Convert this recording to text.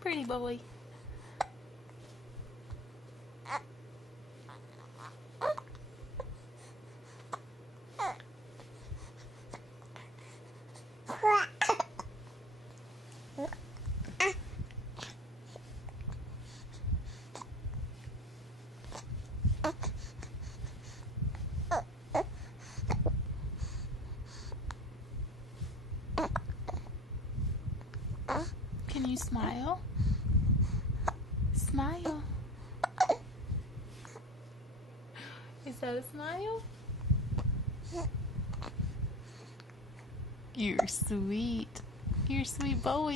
pretty boy. Can you smile? Smile. Is that a smile? You're sweet. You're a sweet boy.